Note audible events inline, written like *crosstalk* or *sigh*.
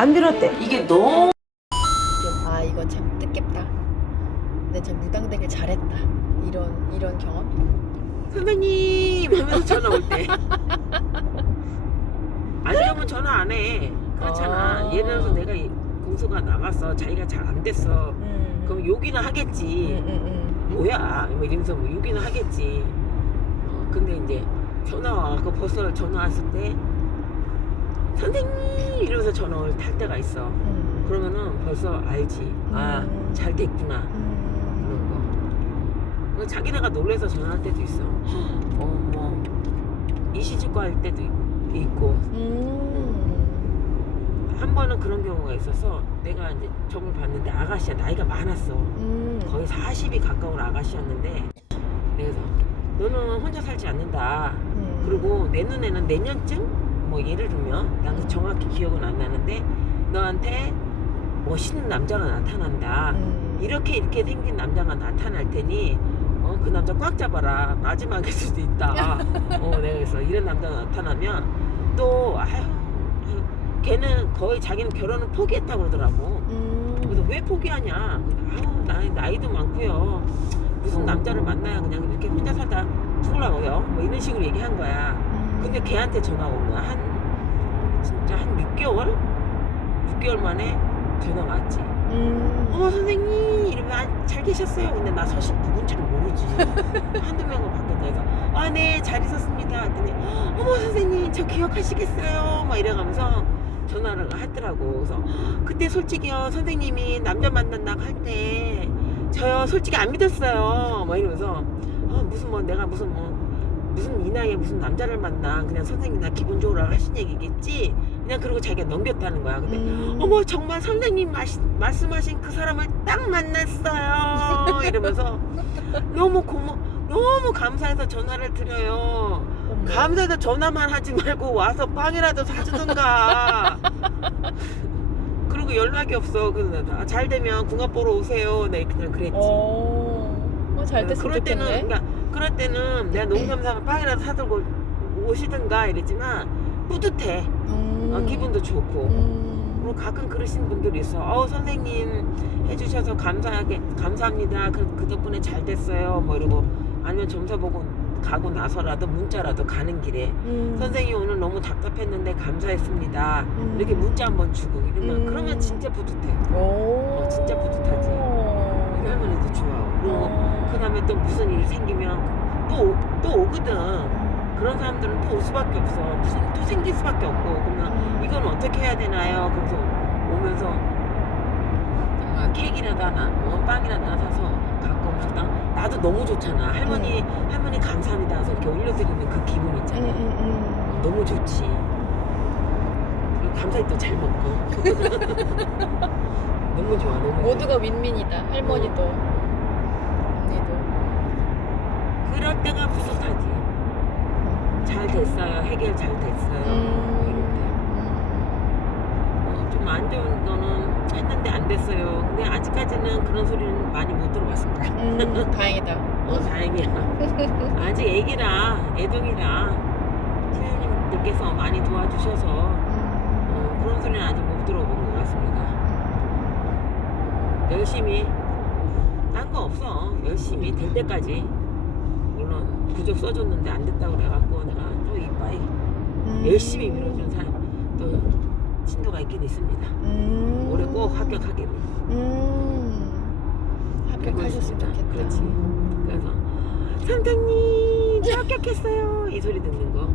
안 들었대. 이게 너무 아 이거 참 뜻깊다. 근데 참 무당되길 잘했다. 이런 이런 경험? 선생님 하면서 전화 올 때. *laughs* 안 좋으면 전화 안 해. 그렇잖아. 아. 예를 들어서 내가 이 공소가 나갔어. 자기가 잘 안 됐어. 음. 그럼 욕이나 하겠지. 음, 음, 음. 뭐야? 뭐 이러면서 뭐 욕이나 하겠지. 어, 근데 이제 전화 와갖고 벌써 전화 왔을 때 선생님 이러면서 전화를 탈 때가 있어. 음. 그러면은 벌써 알지. 아, 음. 잘 됐구나. 음. 그런 거. 그 자기네가 놀래서 전화할 때도 있어. 어, 뭐, 이시집고 할 때도 있고. 음. 한 번은 그런 경우가 있어서 내가 이제 점을 봤는데 아가씨야 나이가 많았어. 음. 거의 40이 가까운 아가씨였는데 그래서 너는 혼자 살지 않는다. 음. 그리고 내 눈에는 내년쯤 뭐 예를 들면 나는 정확히 기억은 안 나는데 너한테 멋있는 남자가 나타난다. 음. 이렇게 이렇게 생긴 남자가 나타날 테니 어, 그 남자 꽉 잡아라 마지막일 수도 있다 *laughs* 어, 내가 그래서 이런 남자가 나타나면 또 아유, 아유 걔는 거의 자기는 결혼을 포기했다고 그러더라고 음. 그래서 왜 포기하냐 아유 나이, 나이도 많고요 무슨 남자를 만나야 그냥 이렇게 혼자 살다 죽으려고요 뭐 이런 식으로 얘기한 거야 음. 근데 걔한테 전화가 온 거야. 한 진짜 한 6개월? 6개월 만에 전화가 왔지. 음. 어머 선생님. 이러면 아, 잘 계셨어요. 근데 나 사실 누군지를 모르지. *laughs* 한두 명을 바뀌었다 해서 아 네 잘 있었습니다. 했더니 어머 선생님 저 기억하시겠어요? 막 이래가면서 전화를 하더라고. 그래서 그때 솔직히요 선생님이 남자 만난다고 할 때 저요 솔직히 안 믿었어요. 막 이러면서 아 무슨 뭐 내가 무슨 뭐 무슨 이 나이에 무슨 남자를 만나 그냥 선생님 나 기분 좋으라 하신 얘기겠지? 그냥 그러고 자기가 넘겼다는 거야. 근데 음. 어머 정말 선생님 마시, 말씀하신 그 사람을 딱 만났어요. *laughs* 이러면서 너무 고마 너무 감사해서 전화를 드려요. 어머. 감사해서 전화만 하지 말고 와서 빵이라도 사주든가. 그리고 연락이 없어. 그래서 나, 아, 잘 되면 궁합 보러 오세요. 네 그냥 그랬지. 어. 어, 잘 됐으면 그럴 때는 좋겠네. 그러니까 그럴 때는 내가 농담 삼아 빵이라도 사들고 오시든가 이랬지만 뿌듯해 음. 어, 기분도 좋고 음. 그리고 가끔 그러신 분들이 있어. 어 선생님 해주셔서 감사하게 감사합니다. 그, 그 덕분에 잘 됐어요. 뭐 이러고 아니면 점사 보고 가고 나서라도 문자라도 가는 길에 음. 선생님 오늘 너무 답답했는데 감사했습니다. 음. 이렇게 문자 한번 주고 이러면 음. 그러면 진짜 뿌듯해. 오. 어, 진짜 다음에 또 무슨 일 생기면 또 오- 또 오거든. 그런 사람들은 또 올 수밖에 없어. 무슨 또 생길 수밖에 없고 그러면 음. 이건 어떻게 해야 되나요? 그래서 오면서 정말 케이크라도 하나, 뭐 빵이라도 하나 사서 갖고 오면 나- 나도 너무 좋잖아. 할머니, 할머니 감사합니다. 해서 이렇게 올려드리는 그 기분 음, 있잖아. 음, 음. 너무 좋지. 그리고 감사히 또잘 먹고. *laughs* *laughs* 너무 좋아, 너무 좋아. 모두가 윈윈이다. 할머니도 언니도. 그럴 때가 뿌듯하지. 잘 됐어요. 해결 잘 됐어요. 뭐 이럴 때. 어, 좀안 좋은 거는 했는데 안 됐어요. 근데 아직까지는 그런 소리는 많이 못 들어봤습니다. 음, *laughs* 다행이다. 어, 다행이야. *laughs* 아직 애기라, 애동이라, 선생님들께서 많이 도와주셔서, 어, 그런 소리는 아직 못 들어본 것 같습니다. 열심히, 딴 거 없어. 열심히 될 때까지. 부적 써줬는데 안 됐다고 그래갖고, 내가 또 이빠이, 음. 열심히 밀어준 사람, 또, 신도가 있긴 있습니다. 음. 올해 꼭 합격하기를. 음. 합격하셨으면 좋겠다. 그렇지. 그래서 선생님 저 합격했어요 이 소리 듣는 거